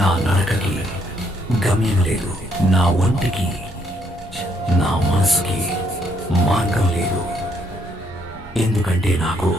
నా నడకకి గమ్యం లేదు, నా ఒంటికి నా మనసుకి మార్గం లేదు. ఎందుకంటే నాకు